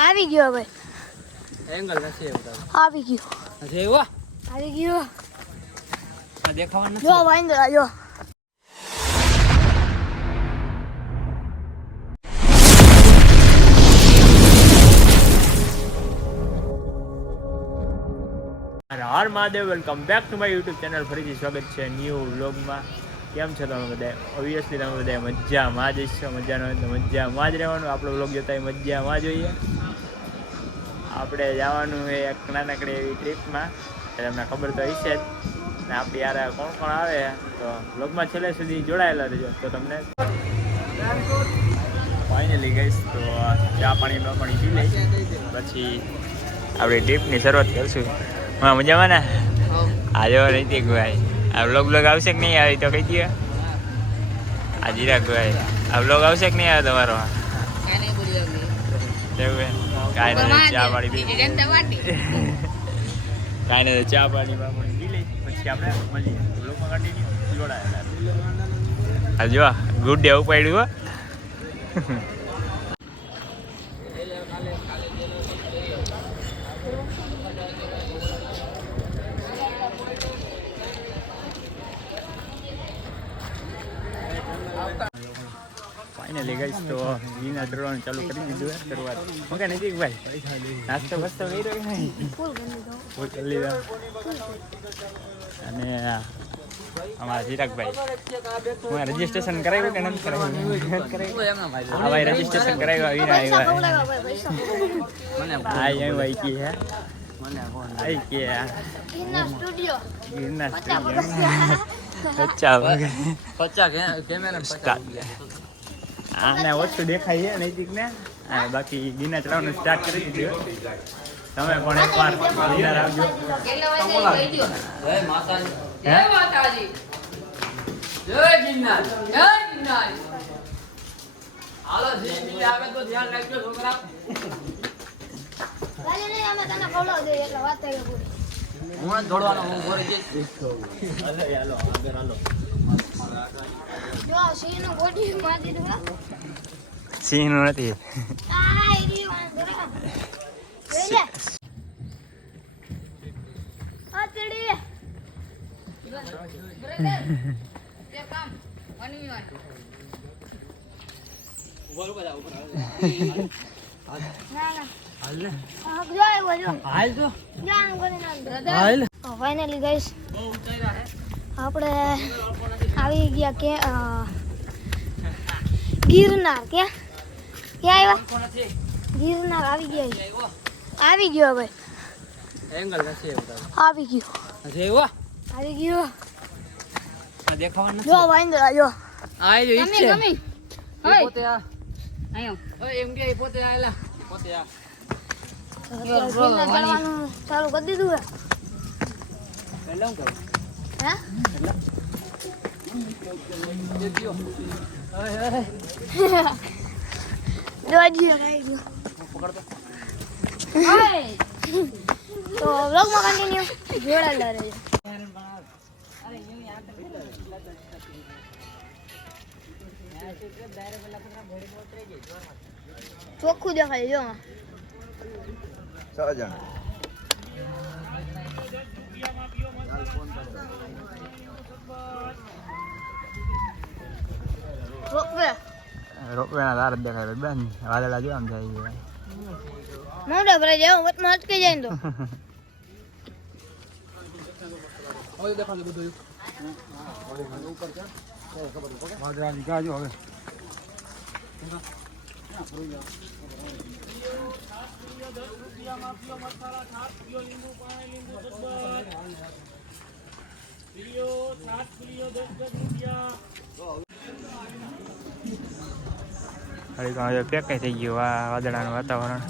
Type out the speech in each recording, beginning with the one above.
આવી ગયો હવે એંગલ નથી એવું આવી ગયો નથી એવો આવી ગયો આ દેખાવાનું જો નથી વાંદરા જો Har Mahadev welcome back to my YouTube channel ફરીથી સ્વાગત છે ન્યૂ વ્લોગમાં કેમ છો તમે બધા ઓબ્વિયસલી તમે બધા મજામાં જ છો મજાનો હોય તો મજામાં જ રહેવાનું આપણો વ્લોગ જોતા હોય મજામાં જોઈએ આપણે જવાનું છે એક નાનકડી એવી ટ્રીપમાં તમને ખબર તો હશે જ ને આપણી યાર કોણ કોણ આવે તો વ્લોગમાં છેલ્લે સુધી જોડાયેલા રહેજો તો તમને ફાઇનલી ગઈશ તો ચા પાણીમાં પણ પી લઈશ પછી આપણી ટ્રીપની શરૂઆત કરશું હા મજામાં ને આજો નૈતિક ભાઈ આ વ્લોગ આવશે કે નહીં આવે તો કહી દે આ જીરાક ભાઈ આ વ્લોગ આવશે કે નહીં આવે તમારો એવું કાંઈ નહીં ચા પાણી કાંઈ નહીં ચા પાણીમાં પણ પી લઈ પછી આપણે મળીએ વ્લોગમાં કન્ટિન્યુ જોડાયેલા હા જો ગુડ ડે ઉપાડ્યું હો ફાઇનલી ગઈશ તો વિના ડરવાનું ચાલુ કરી દીધું શરૂઆત ઓકે નથી ભાઈ નાસ્તો બસ્તો કરી રહ્યો નહીં ફૂલ કરી લીધા અને અમારા ચિરાગભાઈ હું રજીસ્ટ્રેશન કરાવ્યું કે નથી કરાવ્યું હા ભાઈ રજીસ્ટ્રેશન કરાવ્યું વિના આવ્યા ભાઈ કી હે आई क्या ગિરનાર સ્ટુડિયો अच्छा આને ઓછું દેખાય છે નૈતિક ને બાકી ગિરનાર ચડાવવાનું સ્ટાર્ટ કરી દીધું તમે પણ એકવાર ગિરનાર આવજો જય ગિરનાર હાલો જે આવે તો ધ્યાન રાખજો છોકરા ગાલે નહીં અમે તને ખવડાવ દે એટલે વાત થઈ ગઈ હું દોડવાનો હું ઘરે જઈશ હાલો આગળ હાલો જો સિંહ નું ગોડી મારી દીધું સિંહ નું નથી આ ઈ વાંદરો લે આ ચડી બ્રધર તે કામ 1v1 ઉપર ના ના હાલ ને જો આવ્યો જો હાલ તો જાન કરીને બ્રધર હાલ ફાઇનલી ગાઈસ બહુ ઊંચાઈ રહે આપણે આવી ગયા કે ગિરનાર ક્યાં આવ્યા કોણ છે ગિરનાર આવી ગયા આવ્યો આવી ગયો હવે એંગલ નથી એવું આવી ગયો નથી એવો આવી ગયો આ દેખાવાનું જો વાંદરા જો આ જો ઈ છે ગમી પોતે આ આયો ઓય એમ કે પોતે આયલા પોતે આ ગિરનાર ચડવાનું ચાલુ કરી દીધું હે પહેલા હું હે દેજો જોજી આવી ગયો પકડતો તો વ્લોગમાં કન્ટિન્યુ જોડાયેલા રહેજો ચોખ્ખું દેખાય જો 6 જણ રોપવે ના તાર દેખાય બેન વાદળા જો આમ જાય મોઢા ભરાઈ જાય વચમાં અટકી જાય ને તો ઓય દેખાડો બધું વાદળા નીકળજો હવે પેક થઈ ગયું વાદળાનું વાતાવરણ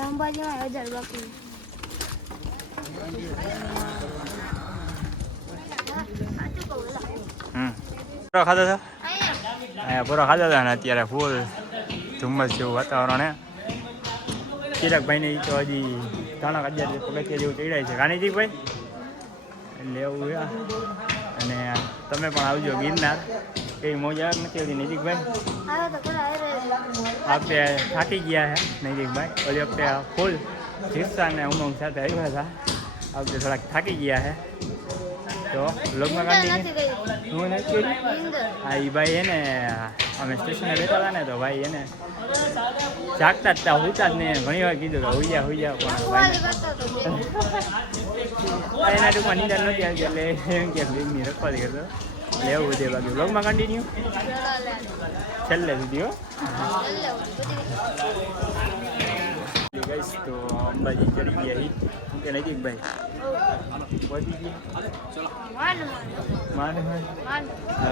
અંબાજીમાં 1000 બાકી પૂરો ખાધો છો અહીંયા પૂરો ખાધો હતો ને અત્યારે ફૂલ ધુમ્મસ જેવું વાતાવરણ હે ચિરાગભાઈને તો હજી 3,000 પગથિયા જેવું ચડ્યા છે કાનીજીભાઈ એટલે એવું છે. અને તમે પણ આવજો ગિરનાર. કઈ મોજા નથી આવતી નજીકભાઈ? આપણે થાકી ગયા છે નજીકભાઈ. ઓલી વખતે ફૂલ જિસ્સા અને ઉમંગ સાથે આવ્યા હતા. આપણે થોડાક થાકી ગયા છે. તો વ્લોગમાં કાઢી હું નથી હા એ ભાઈ એને અમે સ્ટેશને બેઠા હતા ને તો ભાઈ એને જાગતા જ હતા, હોતા જ નહીં. ઘણી વાર કીધું કે હોઈ જા પણ એના ટૂંકમાં નીંદર નથી આવતી એટલે એમ કે બેગની રખવાથી કરતો એટલે એવું બધે. બાકી વ્લોગમાં કન્ટિન્યુ છેલ્લે સુધી હો. ગઈશ તો અંબાજી ચડી ગયા કે નજીકભાઈ પહોંચી ગયા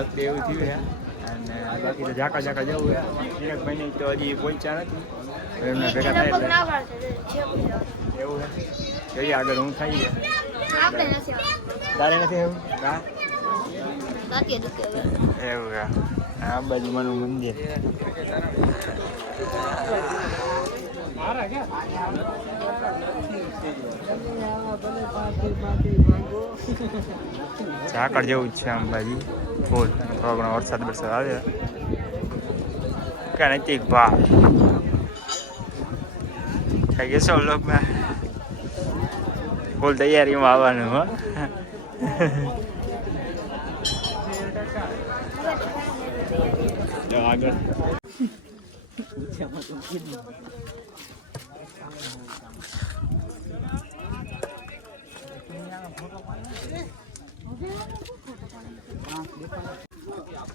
વખતે એવું થયું છે. અને બાકી તો ઝાકા જવું છે. એક મહિને તો હજી પહોંચ્યા નથી. એમને ભેગા થાય એવું છે. જોઈએ આગળ હું થઈ તારે નથી એવું હા એવું છે. આ બાજુ મારું મંદિર ઝાકળ જેવું જ છે અંબાજી ફૂલ. થોડો ઘણો વરસાદ આવે કે નથી ભા થઈ ગયો છો લોકમાં ફૂલ તૈયારીમાં આવવાનું હો. આગળ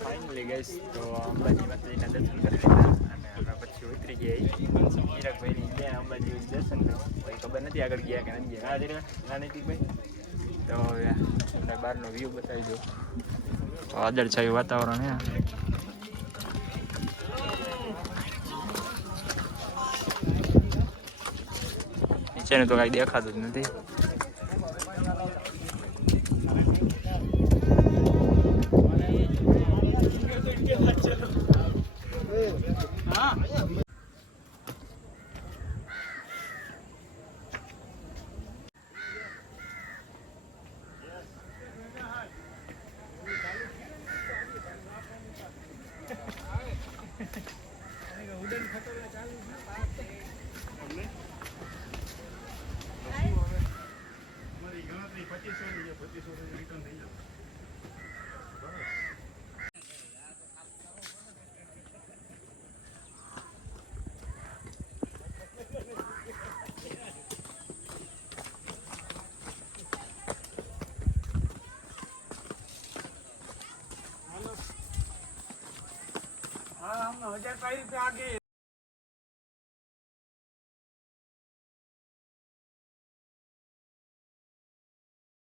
ફાઇનલી ગઈશ તો અંબાજી માતાજીના દર્શન કરી લીધા અને અમે પછી ઉતરી ગયા ચિરાગભાઈની ગયા અંબાજી દર્શન કરવા. કોઈ ખબર નથી આગળ ગયા કે નથી ગયા. હા ધીરભાઈ તો હવે તમને બહારનો વ્યૂ બતાવી દો. વાદળછાયું વાતાવરણ હે. નીચેનું તો કાંઈ દેખાતું જ નથી.